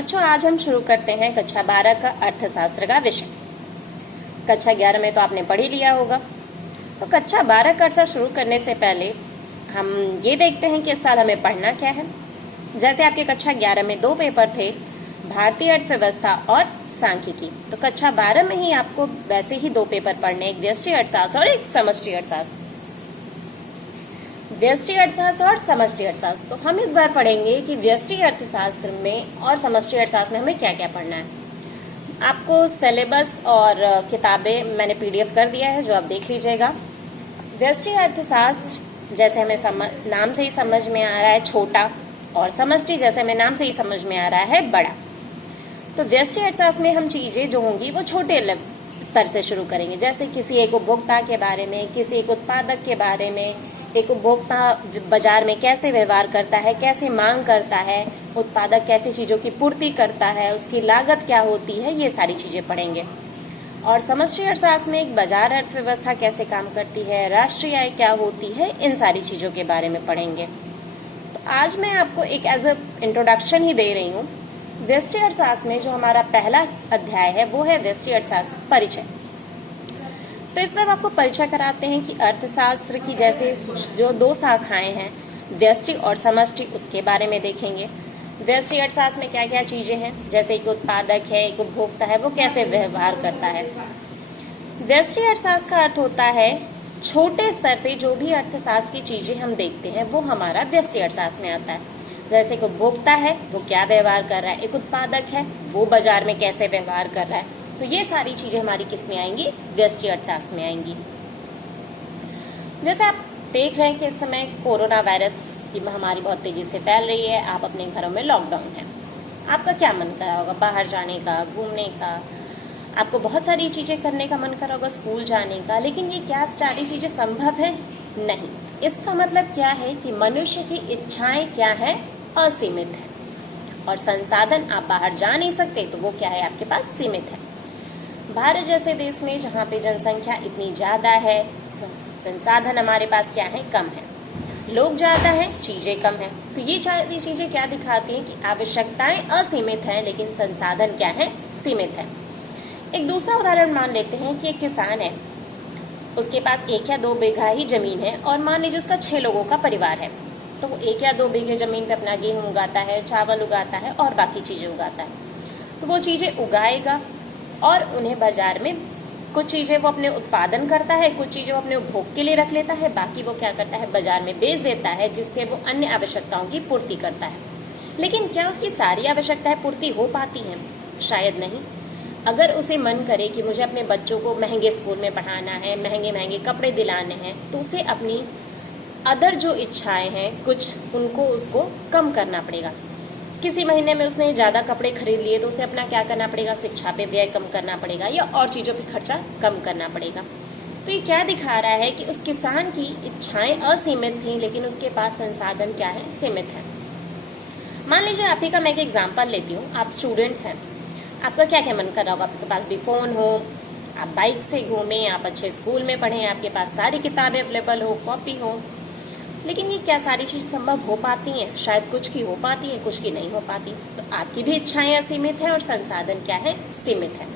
बच्चों, आज हम शुरू करते हैं कक्षा 12 का अर्थशास्त्र का विषय। कक्षा 11 में तो आपने पढ़ ही लिया होगा। तो कक्षा 12 का अर्थशास्त्र शुरू करने से पहले हम ये देखते हैं कि इस साल हमें पढ़ना क्या है। जैसे आपके कक्षा 11 में 2 पेपर थे, भारतीय अर्थव्यवस्था और सांख्यिकी। तो कक्षा 12 में ही आपको वैसे ही 2 पेपर पढ़ने, एक व्यष्टि अर्थशास्त्र और एक समष्टि अर्थशास्त्र। व्यष्टि अर्थशास्त्र और समष्टि अर्थशास्त्र। तो हम इस बार पढ़ेंगे कि व्यष्टि अर्थशास्त्र में और समष्टि अर्थशास्त्र में हमें क्या क्या पढ़ना है। आपको सिलेबस और किताबें मैंने PDF कर दिया है, जो आप देख लीजिएगा। व्यष्टि अर्थशास्त्र जैसे हमें नाम से ही समझ में आ रहा है छोटा, और समष्टि जैसे हमें नाम से ही समझ में आ रहा है बड़ा। तो व्यष्टि अर्थशास्त्र में हम चीजें जो होंगी वो छोटे स्तर से शुरू करेंगे, जैसे किसी एक उपभोक्ता के बारे में, किसी एक उत्पादक के बारे में। एक उपभोक्ता बाजार में कैसे व्यवहार करता है, कैसे मांग करता है, उत्पादक कैसे चीजों की पूर्ति करता है, उसकी लागत क्या होती है, ये सारी चीजें पढ़ेंगे। और समष्टि अर्थशास्त्र में एक बाजार अर्थव्यवस्था कैसे काम करती है, राष्ट्रीय आय क्या होती है, इन सारी चीजों के बारे में पढ़ेंगे। तो आज मैं आपको एक एज अ इंट्रोडक्शन ही दे रही हूँ। व्यष्टि अर्थशास्त्र में जो हमारा पहला अध्याय है वो है व्यष्टि अर्थशास्त्र परिचय। तो इस बार आपको परिचय कराते हैं कि अर्थशास्त्र की जैसे जो 2 शाखाएं हैं, व्यष्टि और समष्टि, उसके बारे में देखेंगे। व्यष्टि अर्थशास्त्र में क्या क्या चीजें हैं, जैसे एक उत्पादक है, एक उपभोक्ता है, वो कैसे व्यवहार करता है। व्यष्टि अर्थशास्त्र का अर्थ होता है छोटे स्तर पे जो भी अर्थशास्त्र की चीजें हम देखते हैं वो हमारा व्यष्टि अर्थशास्त्र में आता है। जैसे एक उपभोक्ता है, वो क्या व्यवहार कर रहा है, एक उत्पादक है, वो बाजार में कैसे व्यवहार कर रहा है। तो ये सारी चीजें हमारी किस में आएंगी, व्यष्टि अर्थशास्त्र में आएंगी। जैसे आप देख रहे हैं कि इस समय कोरोना वायरस की महामारी बहुत तेजी से फैल रही है, आप अपने घरों में लॉकडाउन है। आपका क्या मन कर रहा होगा, बाहर जाने का, घूमने का, आपको बहुत सारी चीजें करने का मन कर रहा होगा, स्कूल जाने का। लेकिन ये क्या सारी चीजें संभव है? नहीं। इसका मतलब क्या है कि मनुष्य की इच्छाएं क्या है, असीमित है, और संसाधन आप बाहर जा नहीं सकते, तो वो क्या है, आपके पास सीमित है। भारत जैसे देश में जहाँ पे जनसंख्या इतनी ज्यादा है, संसाधन हमारे पास क्या है, कम है। लोग ज्यादा हैं, चीजें कम हैं। तो ये सारी चीजें क्या दिखाती हैं कि आवश्यकताएं असीमित हैं, लेकिन संसाधन क्या है, सीमित है। एक दूसरा उदाहरण मान लेते हैं कि एक किसान है, उसके पास 1 या 2 बीघा ही जमीन है, और मान लीजिए उसका 6 लोगों का परिवार है। तो वो 1 या 2 बीघे जमीन पे अपना गेहूं उगाता है, चावल उगाता है और बाकी चीजें उगाता है। तो वो चीजें उगाएगा और उन्हें बाजार में कुछ चीजें वो अपने उत्पादन करता है, कुछ चीजें वो अपने उपभोग के लिए रख लेता है, बाकी वो क्या करता है, बाजार में बेच देता है, जिससे वो अन्य आवश्यकताओं की पूर्ति करता है। लेकिन क्या उसकी सारी आवश्यकताएं पूर्ति हो पाती हैं? शायद नहीं। अगर उसे मन करे कि मुझे अपने बच्चों को महंगे स्कूल में पढ़ाना है, महंगे महंगे कपड़े दिलाने हैं, तो उसे अपनी अदर जो इच्छाएं हैं कुछ, उनको उसको कम करना पड़ेगा। किसी महीने में उसने ज़्यादा कपड़े खरीद लिए, तो उसे अपना क्या करना पड़ेगा, शिक्षा पे व्यय कम करना पड़ेगा, या और चीज़ों पे खर्चा कम करना पड़ेगा। तो ये क्या दिखा रहा है कि उस किसान की इच्छाएं असीमित थी, लेकिन उसके पास संसाधन क्या है, सीमित है। मान लीजिए आप ही का मैं एक एग्जाम्पल लेती हूँ। आप स्टूडेंट्स हैं, आपका क्या क्या मन कर रहा होगा, आपके पास भी फ़ोन हो, आप बाइक से घूमें, आप अच्छे स्कूल में पढ़ें, आपके पास सारी किताबें अवेलेबल हो, कॉपी हो। लेकिन ये क्या सारी चीज़ संभव हो पाती हैं? शायद कुछ की हो पाती है, कुछ की नहीं हो पाती। तो आपकी भी इच्छाएं असीमित हैं और संसाधन क्या है, सीमित है।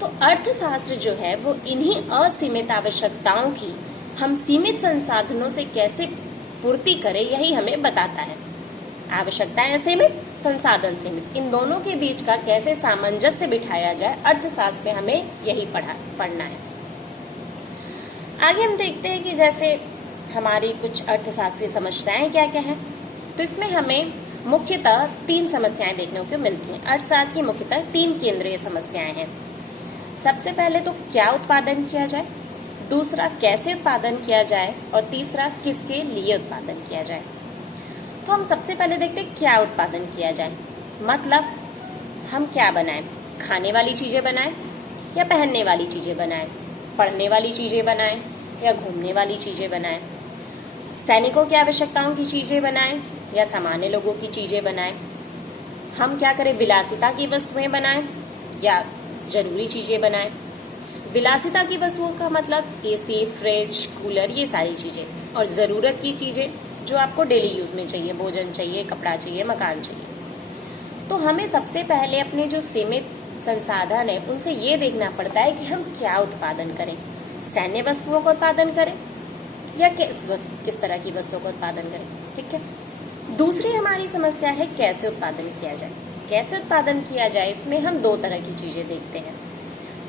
तो अर्थशास्त्र जो है वो इन्हीं असीमित आवश्यकताओं की हम सीमित संसाधनों से कैसे पूर्ति करें, यही हमें बताता है। आवश्यकताएं असीमित, संसाधन सीमित, इन दोनों के बीच का कैसे सामंजस्य बिठाया जाए, अर्थशास्त्र में हमें यही पढ़ना है। आगे हम देखते हैं कि जैसे हमारी कुछ अर्थशास्त्रीय समस्याएं क्या क्या हैं। तो इसमें हमें मुख्यतः 3 समस्याएं देखने को मिलती हैं। अर्थशास्त्र की मुख्यतः 3 केंद्रीय समस्याएं हैं। सबसे पहले तो क्या उत्पादन किया जाए, दूसरा कैसे उत्पादन किया जाए, और तीसरा किसके लिए उत्पादन किया जाए। तो हम सबसे पहले देखते हैं क्या उत्पादन किया जाए। मतलब हम क्या बनाएं, खाने वाली चीजें बनाएं या पहनने वाली चीजें बनाएं, पढ़ने वाली चीजें बनाएं या घूमने वाली चीजें बनाएं, सैनिकों की आवश्यकताओं की चीजें बनाएं या सामान्य लोगों की चीजें बनाएं। हम क्या करें, विलासिता की वस्तुएं बनाएं या जरूरी चीजें बनाएं। विलासिता की वस्तुओं का मतलब AC, फ्रिज, कूलर, ये सारी चीजें, और जरूरत की चीजें जो आपको डेली यूज में चाहिए, भोजन चाहिए, कपड़ा चाहिए, मकान चाहिए। तो हमें सबसे पहले अपने जो सीमित संसाधन है उनसे ये देखना पड़ता है कि हम क्या उत्पादन करें, सैन्य वस्तुओं का उत्पादन करें या किस तरह की वस्तुओं का उत्पादन करें। ठीक है। दूसरी हमारी समस्या है कैसे उत्पादन किया जाए। कैसे उत्पादन किया जाए, इसमें हम दो तरह की चीजें देखते हैं।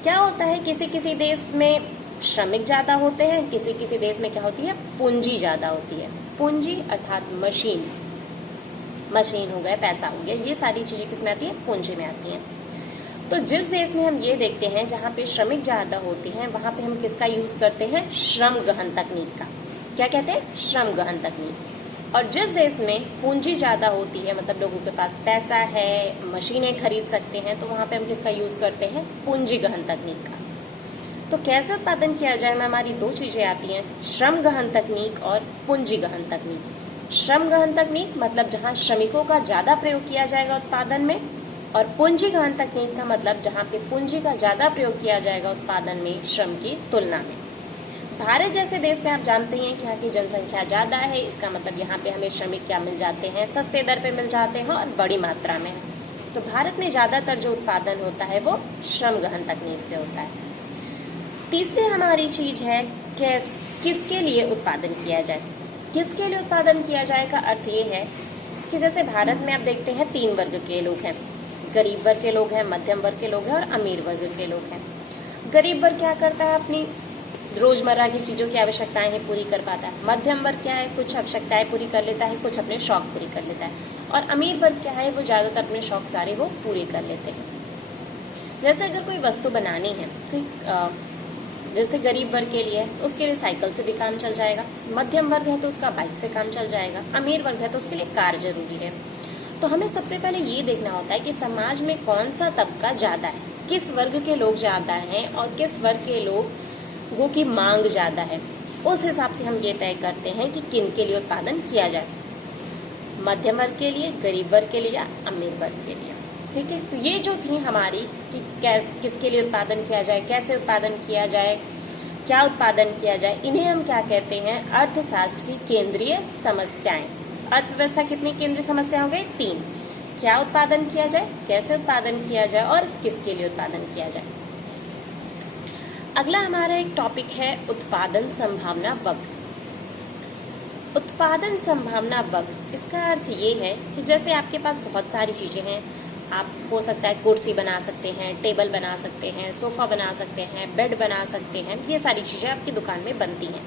क्या होता है, किसी किसी देश में श्रमिक ज्यादा होते हैं, किसी किसी देश में क्या होती है, पूंजी ज्यादा होती है। पूंजी अर्थात मशीन हो गए, पैसा हो गया, ये सारी चीजें किस में आती है, पूंजी में आती हैं। तो जिस देश में हम ये देखते हैं जहाँ पे श्रमिक ज्यादा होते हैं, वहां पे हम किसका यूज करते हैं, श्रम गहन तकनीक का। क्या कहते हैं, श्रम गहन तकनीक। और जिस देश में पूंजी ज्यादा होती है, मतलब लोगों के पास पैसा है, मशीनें खरीद सकते हैं, तो वहां पे हम किसका यूज करते हैं, पूंजी गहन तकनीक का। तो कैसे उत्पादन किया जाए में हमारी दो चीजें आती हैं, श्रम गहन तकनीक और पूंजी गहन तकनीक। श्रम गहन तकनीक मतलब जहां श्रमिकों का ज्यादा प्रयोग किया जाएगा उत्पादन में, और पूंजी गहन तकनीक का मतलब जहां पे पूंजी का ज्यादा प्रयोग किया जाएगा उत्पादन में श्रम की तुलना में। भारत जैसे देश में आप जानते हैं कि यहाँ की जनसंख्या ज्यादा है, इसका मतलब यहाँ पे हमें श्रमिक क्या मिल जाते हैं, सस्ते दर पे मिल जाते हैं और बड़ी मात्रा में। तो भारत में ज्यादातर जो उत्पादन होता है वो श्रम गहन तकनीक से होता है। तीसरी हमारी चीज है किसके लिए उत्पादन किया जाए। किसके लिए उत्पादन किया जाए का अर्थ ये है कि जैसे भारत में आप देखते हैं 3 वर्ग के लोग हैं, गरीब वर्ग के लोग हैं, मध्यम वर्ग के लोग हैं और अमीर वर्ग के लोग हैं। गरीब वर्ग क्या करता है, अपनी रोजमर्रा की चीजों की आवश्यकताएं ही पूरी कर पाता है। मध्यम वर्ग क्या है, कुछ आवश्यकताएं पूरी कर लेता है, कुछ अपने शौक पूरी कर लेता है। और अमीर वर्ग क्या है, वो ज्यादातर अपने शौक सारे वो पूरे कर लेते हैं। जैसे अगर कोई वस्तु बनानी है, जैसे गरीब वर्ग के लिए है तो उसके लिए साइकिल से भी काम चल जाएगा, मध्यम वर्ग है तो उसका बाइक से काम चल जाएगा, अमीर वर्ग है तो उसके लिए कार जरूरी है। तो हमें सबसे पहले ये देखना होता है कि समाज में कौन सा तबका ज्यादा है, किस वर्ग के लोग ज्यादा हैं और किस वर्ग के लोगों की मांग ज्यादा है। उस हिसाब से हम ये तय करते हैं कि किन के लिए उत्पादन किया जाए, मध्यम वर्ग के लिए, गरीब वर्ग के लिए या अमीर वर्ग के लिए। ठीक है। तो ये जो थी हमारी कि किसके लिए उत्पादन किया जाए, कैसे उत्पादन किया जाए, क्या उत्पादन किया जाए, इन्हें हम क्या कहते हैं, अर्थशास्त्र की केंद्रीय समस्याएं। अर्थव्यवस्था कितनी केंद्रीय समस्या हो गई, 3। क्या उत्पादन किया जाए, कैसे उत्पादन किया जाए और किसके लिए उत्पादन किया जाए। अगला हमारा एक टॉपिक है उत्पादन संभावना वक्र। उत्पादन संभावना वक्र, इसका अर्थ ये है कि जैसे आपके पास बहुत सारी चीजें हैं, आप हो सकता है कुर्सी बना सकते हैं, टेबल बना सकते हैं, सोफा बना सकते हैं, बेड बना सकते हैं, ये सारी चीजें आपकी दुकान में बनती हैं।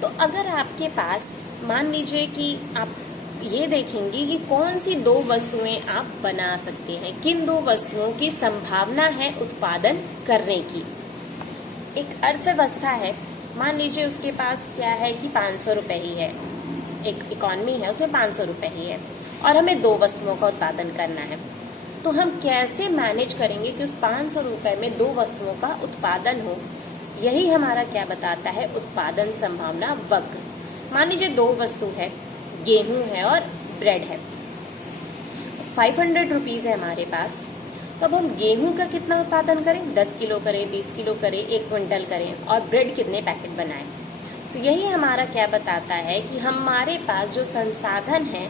तो अगर आपके पास, मान लीजिए कि आप ये देखेंगे कि कौन सी 2 वस्तुएं आप बना सकते हैं, किन 2 वस्तुओं की संभावना है उत्पादन करने की। एक अर्थव्यवस्था है, मान लीजिए उसके पास क्या है कि 500 रुपये ही है, एक इकॉनमी है उसमें 500 रुपये ही है और हमें 2 वस्तुओं का उत्पादन करना है। तो हम कैसे मैनेज करेंगे कि उस 500 रुपये में 2 वस्तुओं का उत्पादन हो, यही हमारा क्या बताता है, उत्पादन संभावना वक्र। मान लीजिए 2 वस्तु है, गेहूं है और ब्रेड है, 500 रुपीज है हमारे पास। तो अब हम गेहूं का कितना उत्पादन करें, 10 किलो करें, 20 किलो करें, 1 क्विंटल करें, और ब्रेड कितने पैकेट बनाएं। तो यही हमारा क्या बताता है कि हमारे पास जो संसाधन है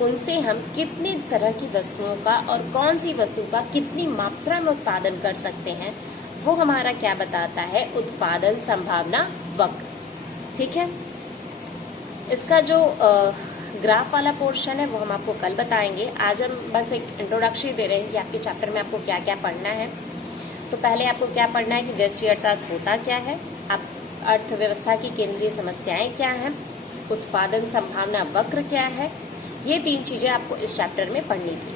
उनसे हम कितनी तरह की वस्तुओं का और कौन सी वस्तु का कितनी मात्रा में उत्पादन कर सकते हैं, वो हमारा क्या बताता है, उत्पादन संभावना वक्र। ठीक है। इसका जो ग्राफ वाला पोर्शन है वो हम आपको कल बताएंगे। आज हम बस एक इंट्रोडक्शन दे रहे हैं कि आपके चैप्टर में आपको क्या क्या पढ़ना है। तो पहले आपको क्या पढ़ना है कि व्यष्टि अर्थशास्त्र होता क्या है, आप अर्थव्यवस्था की केंद्रीय समस्याएं क्या हैं, उत्पादन संभावना वक्र क्या है, ये 3 चीज़ें आपको इस चैप्टर में पढ़नी थी।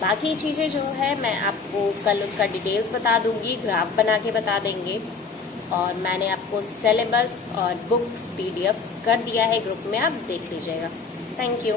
बाकी चीज़ें जो है मैं आपको कल उसका डिटेल्स बता दूंगी, ग्राफ बना के बता देंगे। और मैंने आपको सिलेबस और बुक्स PDF कर दिया है ग्रुप में, आप देख लीजिएगा। Thank you.